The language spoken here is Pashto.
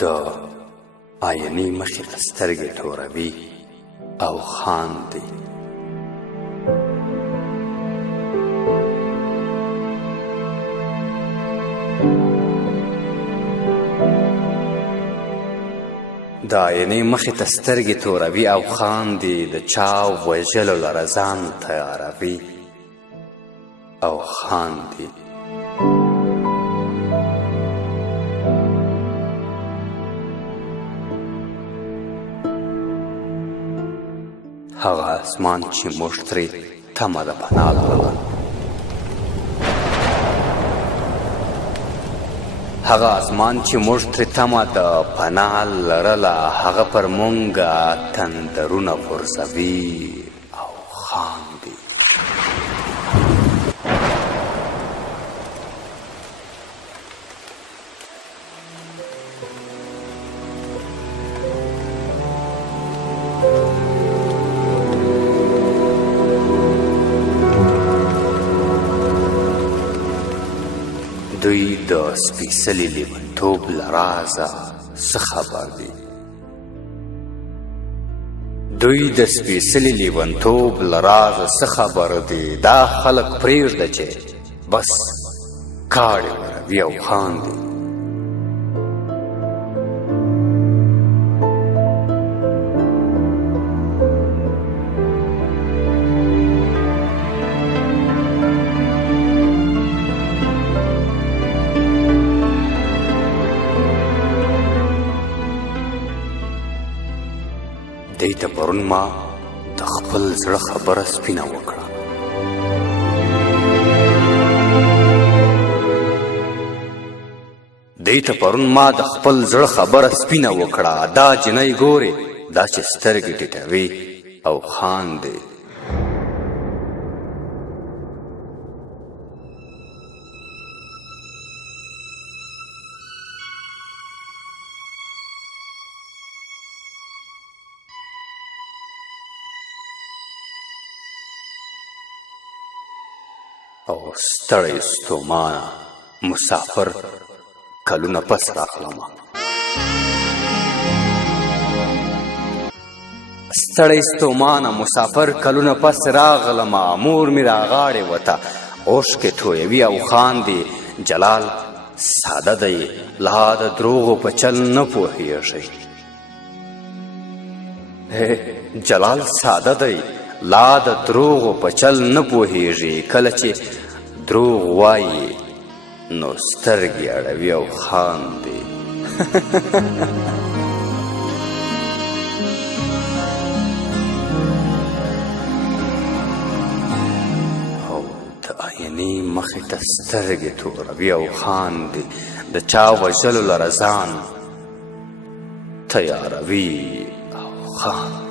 د آینې مخې ته سترګې توروي او خاندي. د آینې مخې ته سترګې توروي او خاندي، د چا وژلو لره ځان تیاروي او خاندي. هغه اسمان چې موږ ترې تمه د پناه لرله، هغه اسمان چې موږ ترې تمه د پناه لرله، هغه پر مونږه تندرونه غورځوي او خاندي. دوی د سپېڅلي لیونتوب له رازه څه خبر دي؟ دوی د سپېڅلي لیونتوب له رازه څه خبر دي؟ دا خلک پرېږده چې بس کاڼې وروي او خاندي. دی ته پرون ما د خپل زړه خبره سپینه وکړه. دی ته پرون ما د خپل زړه خبره سپینه وکړه. دا جنۍ ګورې، دا چې سترګې ټیټوي او خاندي. او ستړی ستومانه مسافر کلونه پس راغلمه. ستړی ستومانه مسافر کلونه پس راغلمه. مور مې راغاړې وته اوښکې تویوي او خاندي. جلال ساده دی، لا د دروغو په چل نه پوهېږي. جلال ساده دی، لا د دروغو په چل نه پوهېږي. کله چې دروغ وایي نو سترګې اړوي او خاندي. او د آینې مخې ته سترګې توروي او خاندي، د چا وژلو لره ځان تیاروي او خاندي.